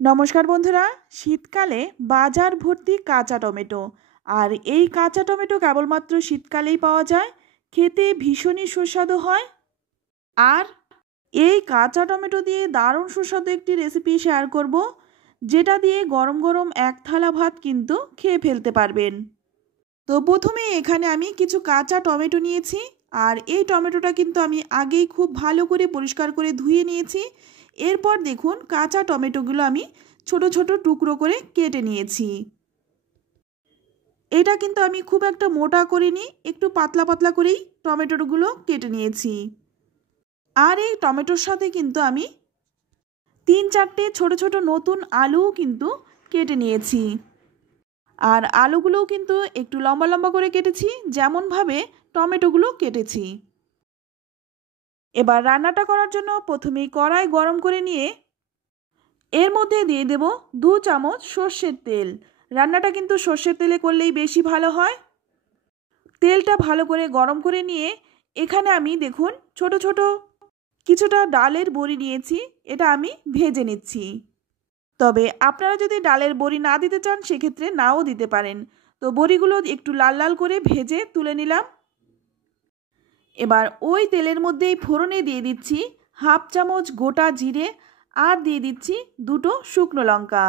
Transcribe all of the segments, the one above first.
নমস্কার বন্ধুরা, শীতকালে বাজার ভর্তি কাঁচা টমেটো। আর এই কাঁচা টমেটো কেবলমাত্র শীতকালেই পাওয়া যায়। খেতে ভীষণই সুস্বাদু হয়। আর এই কাঁচা টমেটো দিয়ে দারুণ সুস্বাদু একটি রেসিপি শেয়ার করব, যেটা দিয়ে গরম গরম এক থালা ভাত কিন্তু খেয়ে ফেলতে পারবেন। তো প্রথমে এখানে আমি কিছু কাঁচা টমেটো নিয়েছি। আর এই টমেটোটা কিন্তু আমি আগেই খুব ভালো করে পরিষ্কার করে ধুয়ে নিয়েছি। এরপর দেখুন কাঁচা টমেটোগুলো আমি ছোট ছোট টুকরো করে কেটে নিয়েছি। এটা কিন্তু আমি খুব একটা মোটা করিনি, একটু পাতলা পাতলা করেই টমেটোগুলো কেটে নিয়েছি। আর এই টমেটোর সাথে কিন্তু আমি 3-4টে ছোট ছোট নতুন আলুও কিন্তু কেটে নিয়েছি। আর আলুগুলোও কিন্তু একটু লম্বা লম্বা করে কেটেছি, যেমনভাবে টমেটোগুলো কেটেছি। এবার রান্নাটা করার জন্য প্রথমেই কড়াই গরম করে নিয়ে এর মধ্যে দিয়ে দেব 2 চামচ সর্ষের তেল। রান্নাটা কিন্তু সর্ষের তেলে করলেই বেশি ভালো হয়। তেলটা ভালো করে গরম করে নিয়ে এখানে আমি দেখুন ছোট ছোট কিছুটা ডালের বড়ি নিয়েছি। এটা আমি ভেজে নিচ্ছি। তবে আপনারা যদি ডালের বড়ি না দিতে চান সেক্ষেত্রে নাও দিতে পারেন। তো বড়িগুলো একটু লাল লাল করে ভেজে তুলে নিলাম। এবার ওই তেলের মধ্যেই ফোড়নে দিয়ে দিচ্ছি 1/2 চামচ গোটা জিরে আর দিয়ে দিচ্ছি 2টো শুকনো লঙ্কা।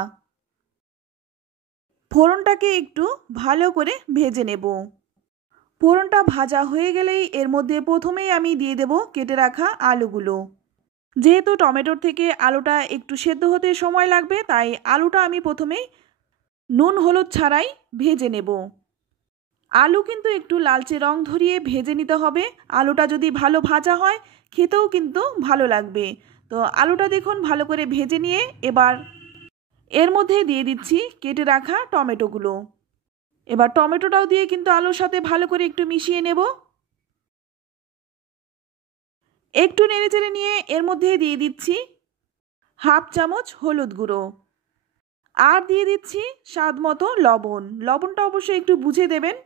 ফোড়নটাকে একটু ভালো করে ভেজে নেব। ফোড়নটা ভাজা হয়ে গেলেই এর মধ্যে প্রথমেই আমি দিয়ে দেব কেটে রাখা আলুগুলো। যেহেতু টমেটোর থেকে আলুটা একটু সেদ্ধ হতে সময় লাগবে, তাই আলুটা আমি প্রথমেই নুন হলুদ ছাড়াই ভেজে নেব। আলু কিন্তু একটু লালচে রং ধরিয়ে ভেজে নিতে হবে। আলুটা যদি ভালো ভাজা হয় খেতেও কিন্তু ভালো লাগবে। তো আলুটা দেখুন ভালো করে ভেজে নিয়ে এবার এর মধ্যে দিয়ে দিচ্ছি কেটে রাখা টমেটোগুলো। এবার টমেটোটাও দিয়ে কিন্তু আলুর সাথে ভালো করে একটু মিশিয়ে নেব। একটু নেড়েচেড়ে নিয়ে এর মধ্যে দিয়ে দিচ্ছি 1/2 চামচ হলুদ গুঁড়ো আর দিয়ে দিচ্ছি স্বাদ মতো লবণ। লবণটা অবশ্যই একটু বুঝে দেবেন।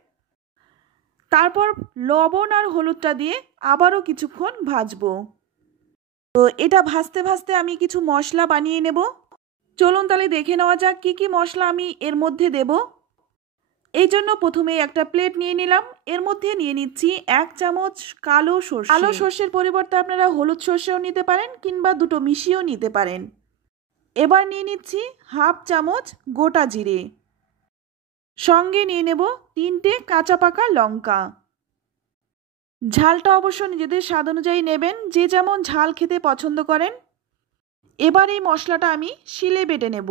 তারপর লবণ আর হলুদটা দিয়ে আবারও কিছুক্ষণ ভাজবো। তো এটা ভাজতে ভাজতে আমি কিছু মশলা বানিয়ে নেব। চলুন তাহলে দেখে নেওয়া যাক কী কী মশলা আমি এর মধ্যে দেব। এই জন্য প্রথমে একটা প্লেট নিয়ে নিলাম। এর মধ্যে নিয়ে নিচ্ছি 1 চামচ কালো সর্ষে। কালো সর্ষের পরিবর্তে আপনারা হলুদ সর্ষেও নিতে পারেন কিংবা দুটো মিশিয়েও নিতে পারেন। এবার নিয়ে নিচ্ছি 1/2 চামচ গোটা জিরে। সঙ্গে নিয়ে নেব 3টে কাঁচা পাকা লঙ্কা। ঝালটা অবশ্য নিজেদের স্বাদ অনুযায়ী নেবেন, যে যেমন ঝাল খেতে পছন্দ করেন। এবার এই মশলাটা আমি শিলে বেটে নেব।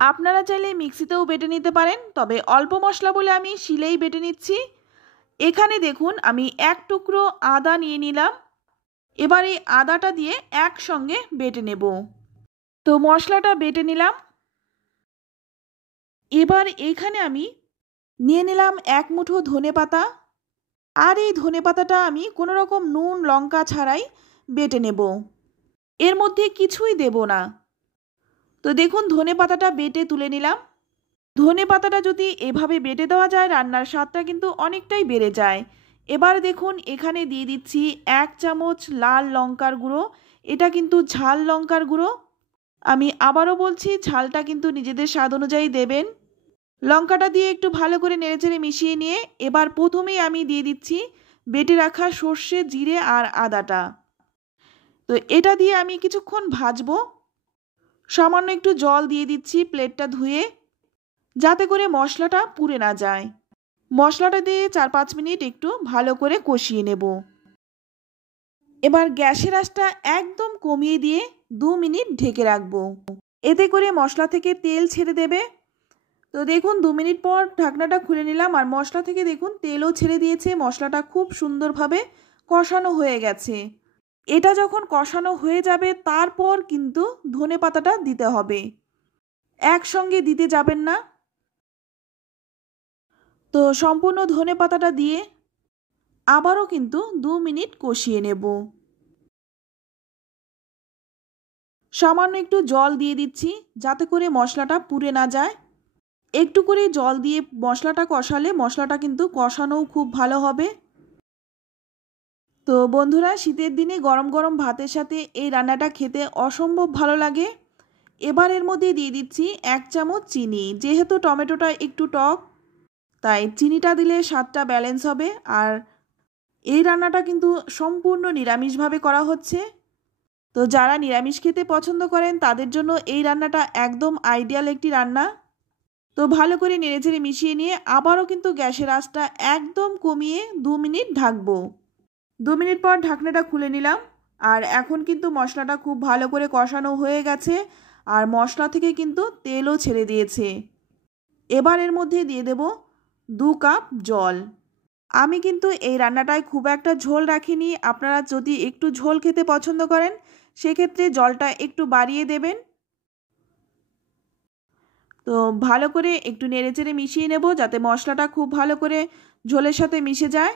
আপনারা চাইলে মিক্সিতেও বেটে নিতে পারেন, তবে অল্প মশলা বলে আমি শিলেই বেটে নিচ্ছি। এখানে দেখুন আমি 1 টুকরো আদা নিয়ে নিলাম। এবার এই আদাটা দিয়ে একসঙ্গে বেটে নেব। তো মশলাটা বেটে নিলাম। এবার এখানে আমি নিয়ে নিলাম 1 মুঠো ধনেপাতা। আর এই ধনেপাতাটা আমি কোনো রকম নুন লঙ্কা ছাড়াই বেটে নেব। এর মধ্যে কিছুই দেব না। তো দেখুন ধনেপাতাটা বেটে তুলে নিলাম। ধনেপাতাটা যদি এভাবে বেটে দেওয়া যায় রান্নার স্বাদটা কিন্তু অনেকটাই বেড়ে যায়। এবার দেখুন এখানে দিয়ে দিচ্ছি 1 চামচ লাল লঙ্কার গুঁড়ো। এটা কিন্তু ঝাল লঙ্কার গুঁড়ো। আমি আবারও বলছি ঝালটা কিন্তু নিজেদের স্বাদ অনুযায়ী দেবেন। লঙ্কাটা দিয়ে একটু ভালো করে নেড়েচেড়ে মিশিয়ে নিয়ে এবার প্রথমেই আমি দিয়ে দিচ্ছি বেটে রাখা সর্ষে জিরে আর আদাটা। তো এটা দিয়ে আমি কিছুক্ষণ ভাজবো। সামান্য একটু জল দিয়ে দিচ্ছি প্লেটটা ধুয়ে, যাতে করে মশলাটা পুড়ে না যায়। মশলাটা দিয়ে 4-5 মিনিট একটু ভালো করে কষিয়ে নেব। এবার গ্যাসের আঁচটা একদম কমিয়ে দিয়ে 2 মিনিট ঢেকে রাখবো। এতে করে মশলা থেকে তেল ছেড়ে দেবে। তো দেখুন 2 মিনিট পর ঢাকনাটা খুলে নিলাম আর মশলা থেকে দেখুন তেলও ছেড়ে দিয়েছে। মশলাটা খুব সুন্দরভাবে কষানো হয়ে গেছে। এটা যখন কষানো হয়ে যাবে তারপর কিন্তু ধনেপাতাটা দিতে হবে, একসঙ্গে দিতে যাবেন না। তো সম্পূর্ণ ধনেপাতাটা দিয়ে আবারও কিন্তু 2 মিনিট কষিয়ে নেব। সামান্য একটু জল দিয়ে দিচ্ছি যাতে করে মশলাটা পুড়ে না যায়। একটু করে জল দিয়ে মশলাটা কষালে মশলাটা কিন্তু কষানোও খুব ভালো হবে। তো বন্ধুরা শীতের দিনে গরম গরম ভাতের সাথে এই রান্নাটা খেতে অসম্ভব ভালো লাগে। এবার এর মধ্যে দিয়ে দিচ্ছি 1 চামচ চিনি। যেহেতু টমেটোটা একটু টক, তাই চিনিটা দিলে স্বাদটা ব্যালেন্স হবে। আর এই রান্নাটা কিন্তু সম্পূর্ণ নিরামিষভাবে করা হচ্ছে। তো যারা নিরামিষ খেতে পছন্দ করেন তাদের জন্য এই রান্নাটা একদম আইডিয়াল একটি রান্না। তো ভালো করে নেড়েচেড়ে মিশিয়ে নিয়ে আবারও কিন্তু গ্যাসের আঁচটা একদম কমিয়ে 2 মিনিট ঢাকবো। 2 মিনিট পর ঢাকনাটা খুলে নিলাম। আর এখন কিন্তু মশলাটা খুব ভালো করে কষানো হয়ে গেছে, আর মশলা থেকে কিন্তু তেলও ছেড়ে দিয়েছে। এবার এর মধ্যে দিয়ে দেব 2 কাপ জল। আমি কিন্তু এই রান্নাটায় খুব একটা ঝোল রাখিনি। আপনারা যদি একটু ঝোল খেতে পছন্দ করেন সেক্ষেত্রে জলটা একটু বাড়িয়ে দেবেন। তো ভালো করে একটু নেড়েচেড়ে মিশিয়ে নেব যাতে মশলাটা খুব ভালো করে ঝোলের সাথে মিশে যায়।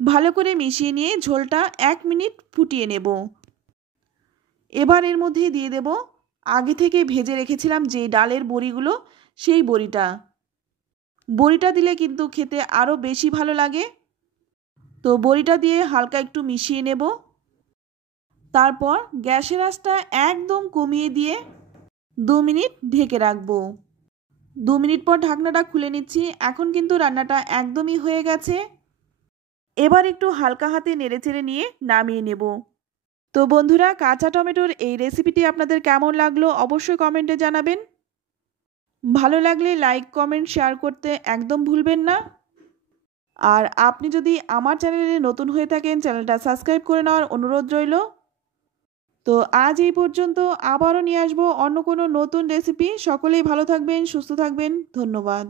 ভালো করে মিশিয়ে নিয়ে ঝোলটা 1 মিনিট ফুটিয়ে নেব। এবার এর মধ্যে দিয়ে দেব আগে থেকে ভেজে রেখেছিলাম যে ডালের বড়িগুলো, সেই বড়িটা দিলে কিন্তু খেতে আরও বেশি ভালো লাগে। তো বড়িটা দিয়ে হালকা একটু মিশিয়ে নেব। তারপর গ্যাসের আঁচটা একদম কমিয়ে দিয়ে 2 মিনিট ঢেকে রাখবো। 2 মিনিট পর ঢাকনাটা খুলে নিচ্ছি। এখন কিন্তু রান্নাটা একদমই হয়ে গেছে। এবার একটু হালকা হাতে নেড়েচেড়ে নিয়ে নামিয়ে নেব। তো বন্ধুরা, কাঁচা টমেটোর এই রেসিপিটি আপনাদের কেমন লাগলো অবশ্যই কমেন্টে জানাবেন। ভালো লাগলে লাইক, কমেন্ট, শেয়ার করতে একদম ভুলবেন না। আর আপনি যদি আমার চ্যানেলে নতুন হয়ে থাকেন চ্যানেলটা সাবস্ক্রাইব করে নেওয়ার অনুরোধ রইল। তো আজ এই পর্যন্ত, আবারও নিয়ে আসবো অন্য কোনো নতুন রেসিপি। সকলেই ভালো থাকবেন, সুস্থ থাকবেন। ধন্যবাদ।